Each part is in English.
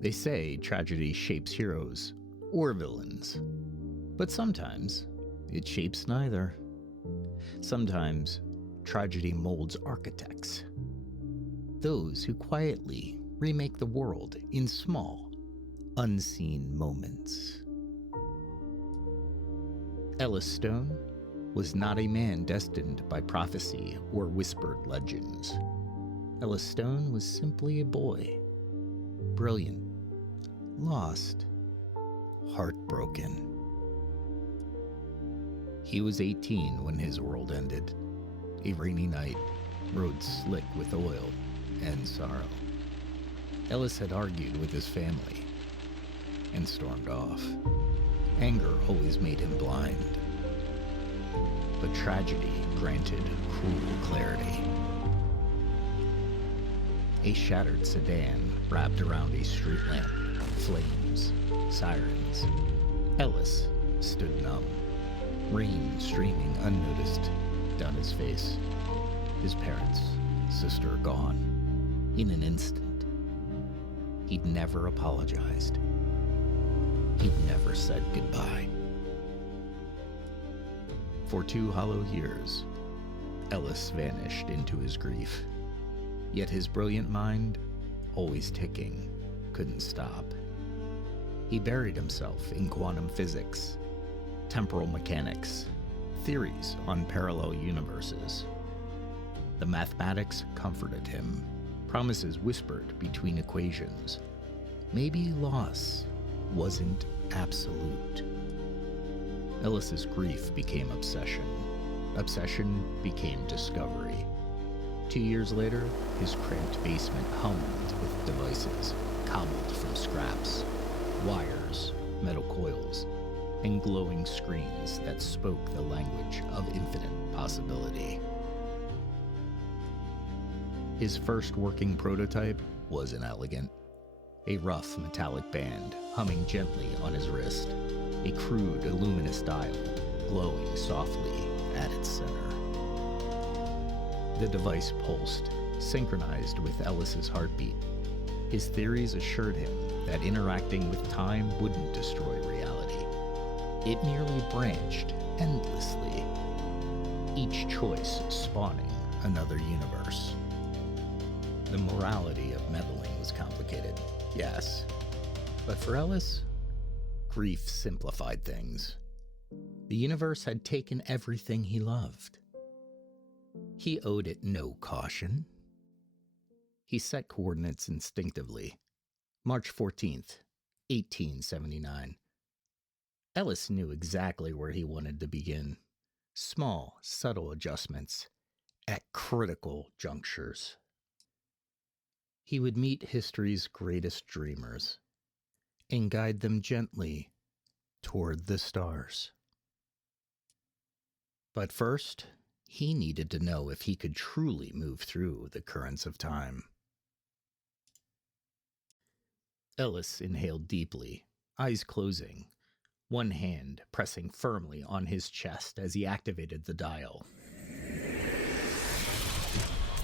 They say tragedy shapes heroes or villains, but sometimes it shapes neither. Sometimes tragedy molds architects, those who quietly remake the world in small, unseen moments. Ellis Stone was not a man destined by prophecy or whispered legends. Ellis Stone was simply a boy, brilliant, lost, heartbroken. He was 18 when his world ended. A rainy night, roads slick with oil and sorrow. Ellis had argued with his family and stormed off. Anger always made him blind, but tragedy granted cruel clarity. A shattered sedan wrapped around a street lamp, flames, sirens. Ellis stood numb, rain streaming unnoticed down his face. His parents, sister gone. In an instant, he'd never apologized. He'd never said goodbye. For 2 hollow years, Ellis vanished into his grief. Yet his brilliant mind, always ticking, couldn't stop. He buried himself in quantum physics, temporal mechanics, theories on parallel universes. The mathematics comforted him, promises whispered between equations. Maybe loss wasn't absolute. Ellis's grief became obsession. Obsession became discovery. 2 years later, his cramped basement hummed with devices cobbled from scraps, wires, metal coils, and glowing screens that spoke the language of infinite possibility. His first working prototype was inelegant. A rough metallic band humming gently on his wrist, a crude luminous dial glowing softly at its center. The device pulsed, synchronized with Ellis's heartbeat. His theories assured him that interacting with time wouldn't destroy reality. It merely branched endlessly, each choice spawning another universe. The morality of meddling was complicated, yes, but for Ellis, grief simplified things. The universe had taken everything he loved. He owed it no caution. He set coordinates instinctively. March 14th, 1879. Ellis knew exactly where he wanted to begin. Small, subtle adjustments at critical junctures. He would meet history's greatest dreamers and guide them gently toward the stars. But first, he needed to know if he could truly move through the currents of time. Ellis inhaled deeply, eyes closing, one hand pressing firmly on his chest as he activated the dial.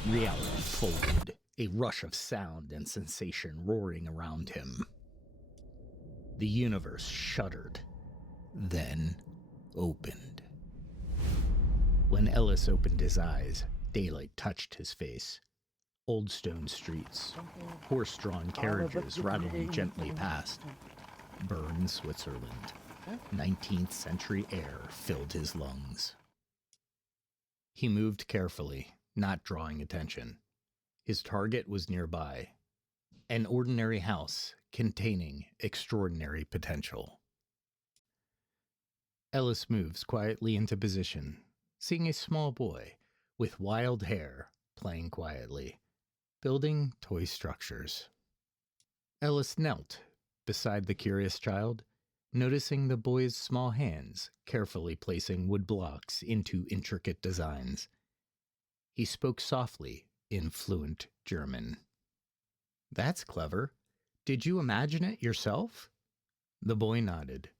Reality folded, a rush of sound and sensation roaring around him. The universe shuddered, then opened. When Ellis opened his eyes, daylight touched his face. Old stone streets, horse-drawn carriages rattling gently past. Bern, Switzerland. 19th century air filled his lungs. He moved carefully, not drawing attention. His target was nearby. An ordinary house containing extraordinary potential. Ellis moves quietly into position, seeing a small boy with wild hair playing quietly, building toy structures. Ellis knelt beside the curious child, noticing the boy's small hands carefully placing wood blocks into intricate designs. He spoke softly in fluent German. "That's clever. Did you imagine it yourself?" The boy nodded,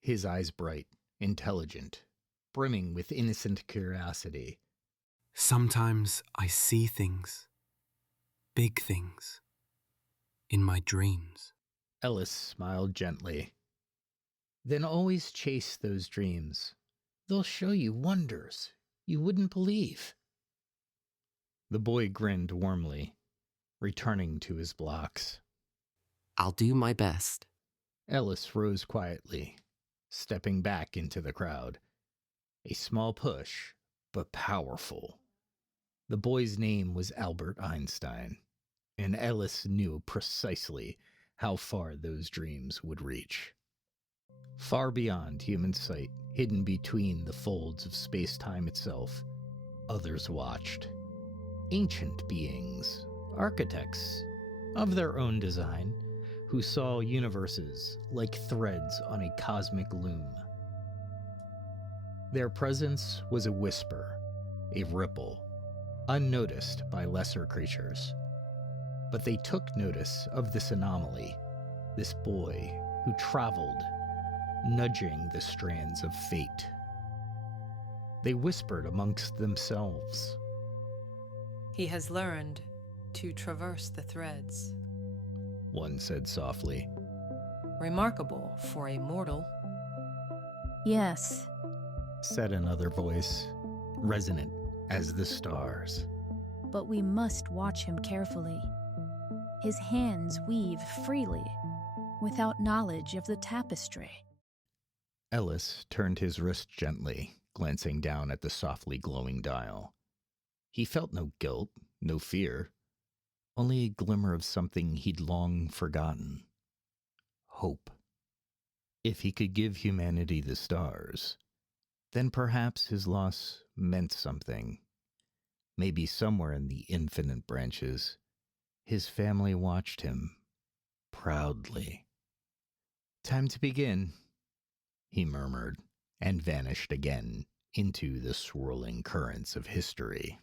his eyes bright, intelligent, brimming with innocent curiosity. Sometimes I see things, big things, in my dreams. Ellis smiled gently. Then always chase those dreams. They'll show you wonders you wouldn't believe. The boy grinned warmly, returning to his blocks. I'll do my best. Ellis rose quietly, stepping back into the crowd. A small push, but powerful. The boy's name was Albert Einstein, and Ellis knew precisely how far those dreams would reach. Far beyond human sight, hidden between the folds of space-time itself, others watched. Ancient beings, architects of their own design, who saw universes like threads on a cosmic loom. Their presence was a whisper, a ripple, unnoticed by lesser creatures. But they took notice of this anomaly, this boy who traveled, nudging the strands of fate. They whispered amongst themselves. He has learned to traverse the threads. One said softly. Remarkable for a mortal. Yes, Said another voice, resonant as the stars. but we must watch him carefully. His hands weave freely, without knowledge of the tapestry. Ellis turned his wrist gently, glancing down at the softly glowing dial. He felt no guilt, no fear, only a glimmer of something he'd long forgotten. Hope. If he could give humanity the stars, then perhaps his loss meant something. Maybe somewhere in the infinite branches, his family watched him proudly. Time to begin, he murmured, and vanished again into the swirling currents of history.